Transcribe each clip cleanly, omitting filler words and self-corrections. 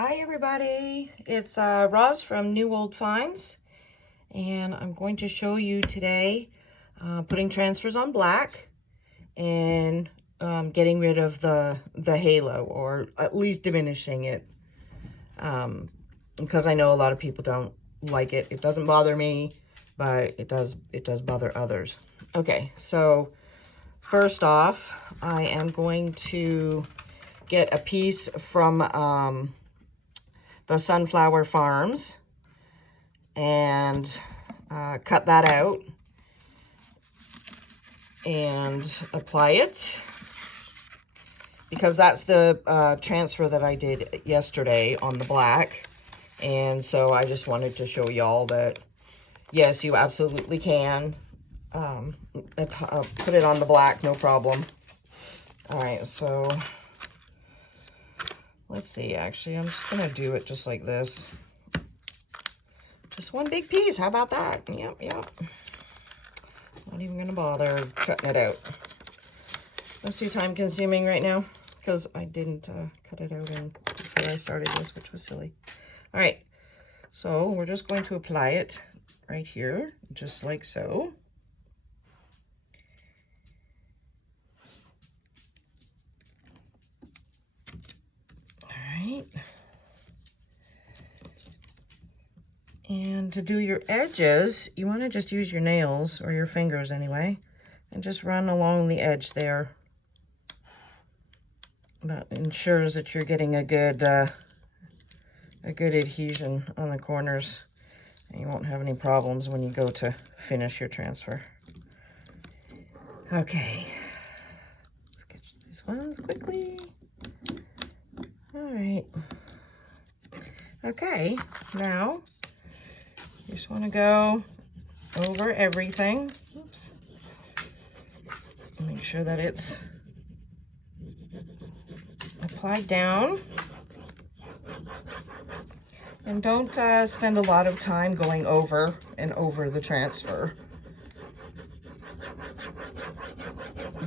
Hi everybody, it's Roz from New Old Finds, and I'm going to show you today putting transfers on black and getting rid of the halo, or at least diminishing it, because I know a lot of people don't like it. It doesn't bother me, but it does bother others. Okay, so first off, I am going to get a piece from the Sunflower Farms and cut that out and apply it, because that's the transfer that I did yesterday on the black. And so I just wanted to show y'all that yes, you absolutely can put it on the black, no problem. All right, so let's see. Actually, I'm just gonna do it just like this. Just one big piece. How about that? Yep. Not even gonna bother cutting it out. That's too time consuming right now because I didn't cut it out before I started this, which was silly. All right, so we're just going to apply it right here, just like so. Right. And to do your edges, you want to just use your nails, or your fingers anyway, and just run along the edge there. That ensures that you're getting a good adhesion on the corners, and you won't have any problems when you go to finish your transfer. Okay, let's get these ones quickly. All right. Okay, now you just want to go over everything. Oops. Make sure that it's applied down. And don't spend a lot of time going over and over the transfer.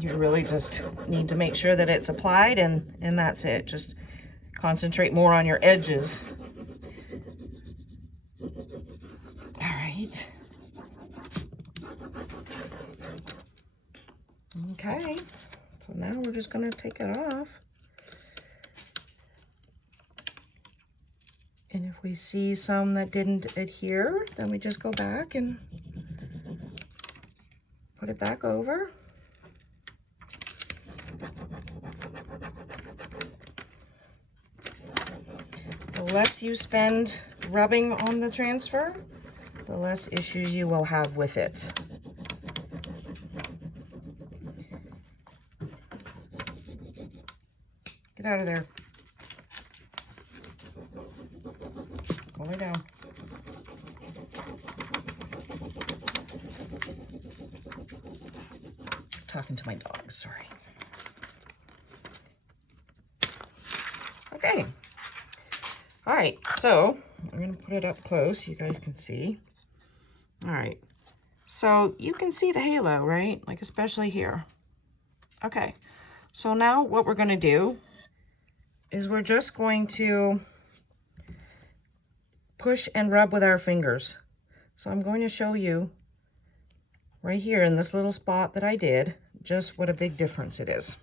You really just need to make sure that it's applied, and that's it. Just concentrate more on your edges. All right. Okay, so now we're just going to take it off. And if we see some that didn't adhere, then we just go back and put it back over. The less you spend rubbing on the transfer, the less issues you will have with it. Get out of there. Go lay down. Talking to my dog, sorry. Okay. All right, so I'm going to put it up close so you guys can see. All right, so you can see the halo, right? Like, especially here. Okay, so now what we're going to do is we're just going to push and rub with our fingers. So I'm going to show you right here in this little spot that I did just what a big difference it is.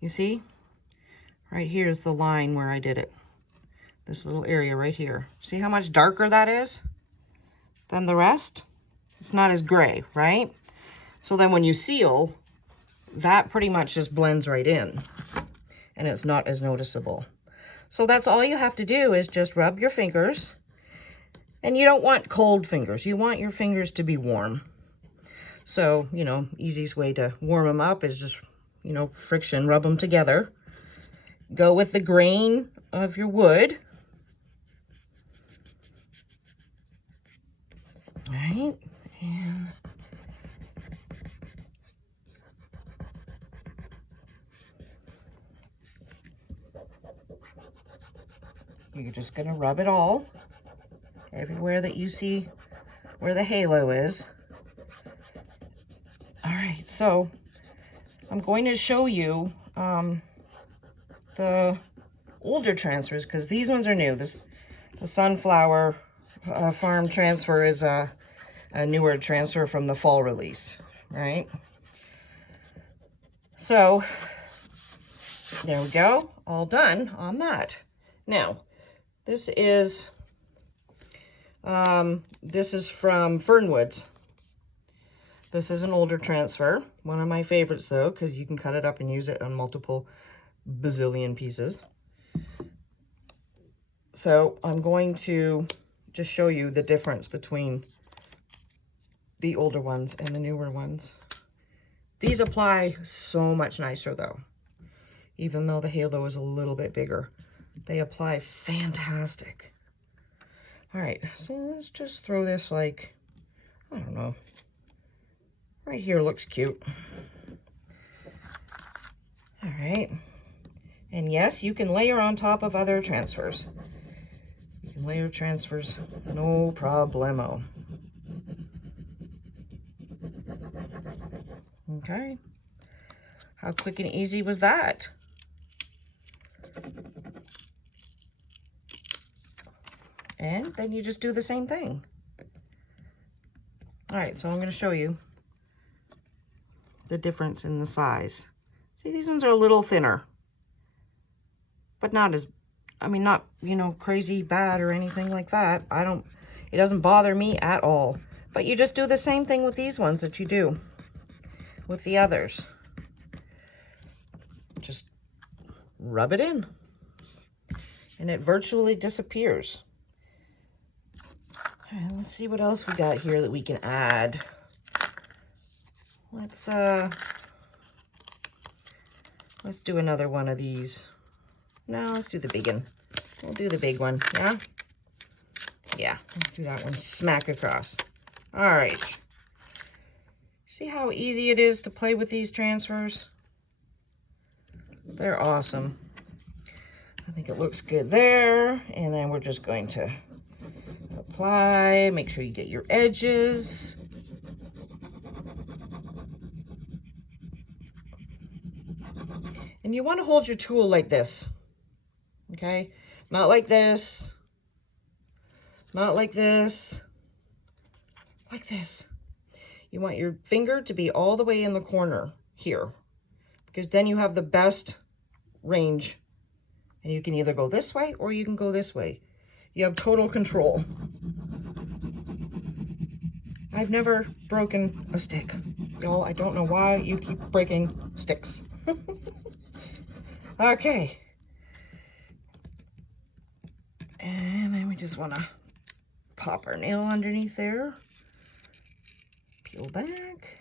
You see? Right here is the line where I did it. This little area right here. See how much darker that is than the rest? It's not as gray, right? So then when you seal, that pretty much just blends right in, and it's not as noticeable. So that's all you have to do is just rub your fingers. And you don't want cold fingers. You want your fingers to be warm. So, you know, easiest way to warm them up is just, you know, friction, rub them together. Go with the grain of your wood. All right, and you're just gonna rub it all everywhere that you see where the halo is. All right, so I'm going to show you the older transfers, because these ones are new. The Sunflower Farm transfer is a newer transfer from the fall release, right? So there we go, all done on that. Now, this is from Fernwoods. This is an older transfer, one of my favorites though, because you can cut it up and use it on multiple bazillion pieces. So I'm going to just show you the difference between the older ones and the newer ones. These apply so much nicer though, even though the halo is a little bit bigger. They apply fantastic. All right, so let's just throw this like, I don't know, right here looks cute. All right, and yes, you can layer on top of other transfers. You can layer transfers, no problemo. Okay, how quick and easy was that? And then you just do the same thing. All right, so I'm going to show you the difference in the size. See, these ones are a little thinner, but not as, I mean, not, you know, crazy bad or anything like that. It doesn't bother me at all. But you just do the same thing with these ones that you do with the others. Just rub it in, and it virtually disappears. All right, let's see what else we got here that we can add. Let's do another one of these. No, let's do the big one. We'll do the big one, yeah? Yeah, let's do that one, smack across. All right. See how easy it is to play with these transfers? They're awesome. I think it looks good there. And then we're just going to apply, make sure you get your edges. And you want to hold your tool like this, okay? Not like this, not like this, like this. You want your finger to be all the way in the corner here, because then you have the best range. And you can either go this way or you can go this way. You have total control. I've never broken a stick. Y'all, I don't know why you keep breaking sticks. Okay. And then we just want to pop our nail underneath there. Peel back.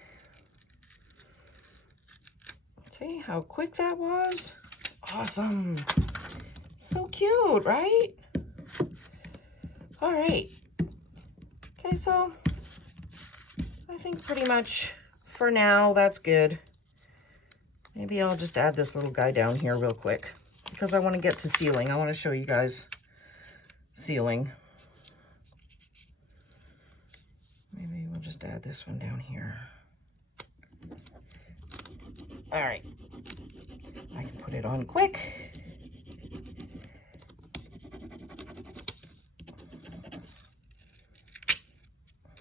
See how quick that was? Awesome. So cute, right? All right. Okay, so I think pretty much for now that's good. Maybe I'll just add this little guy down here real quick because I want to get to sealing. I want to show you guys sealing. Maybe we'll just add this one down here. All right. I can put it on quick.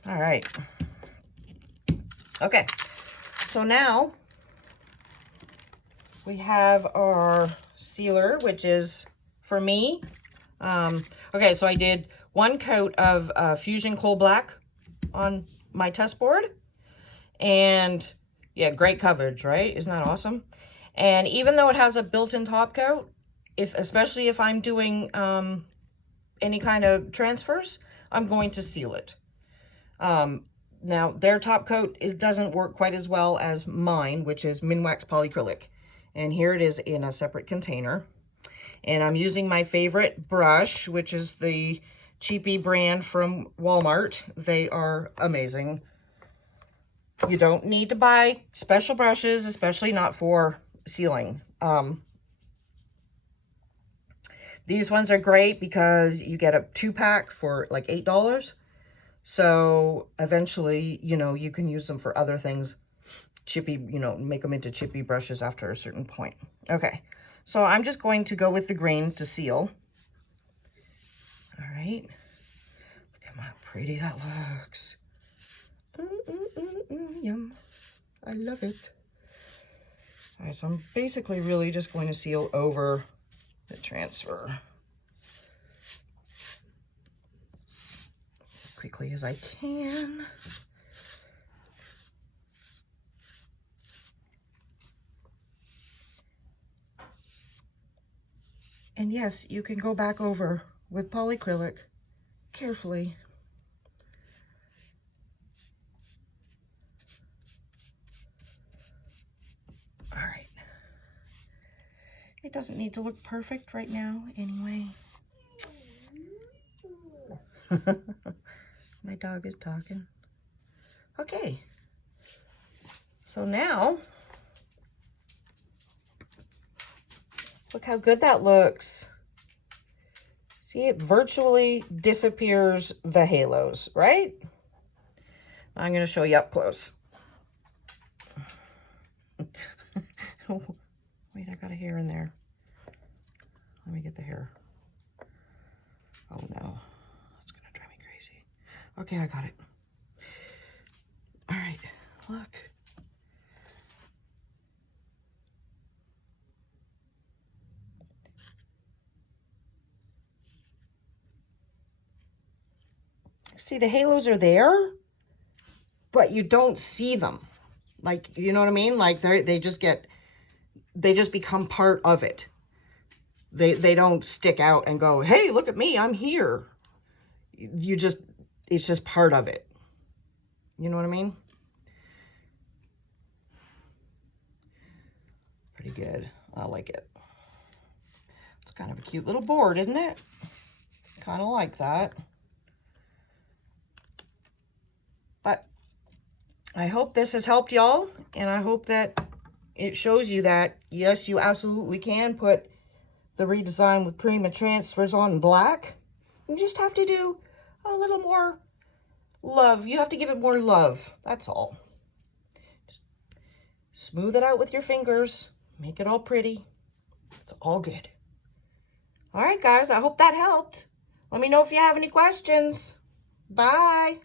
All right. Okay. So now we have our sealer, which is for me. Okay, so I did one coat of Fusion Coal Black on my test board. And yeah, great coverage, right? Isn't that awesome? And even though it has a built-in top coat, especially if I'm doing any kind of transfers, I'm going to seal it. Now, their top coat, it doesn't work quite as well as mine, which is Minwax Polycrylic. And here it is in a separate container. And I'm using my favorite brush, which is the Cheapy brand from Walmart. They are amazing. You don't need to buy special brushes, especially not for sealing. These ones are great because you get a 2-pack for like $8. So eventually, you know, you can use them for other things. Chippy, you know, make them into chippy brushes after a certain point. Okay, So I'm just going to go with the green to seal. All right. Look at how pretty that looks. Yum. I love it. All right, so I'm basically really just going to seal over the transfer as quickly as I can. And yes, you can go back over with polyacrylic carefully. All right. It doesn't need to look perfect right now anyway. My dog is talking. Okay. So now, look how good that looks. See, it virtually disappears the halos, right? I'm going to show you up close. Wait, I got a hair in there. Let me get the hair. Oh no, it's going to drive me crazy. Okay, I got it. All right, look. See, the halos are there, but you don't see them. Like, you know what I mean? Like they just become part of it. They don't stick out and go, hey, look at me, I'm here. It's just part of it. You know what I mean? Pretty good. I like it. It's kind of a cute little board, isn't it? Kind of like that. But I hope this has helped y'all, and I hope that it shows you that, yes, you absolutely can put the redesign with Prima transfers on black. You just have to do a little more love. You have to give it more love. That's all. Just smooth it out with your fingers. Make it all pretty. It's all good. All right, guys, I hope that helped. Let me know if you have any questions. Bye.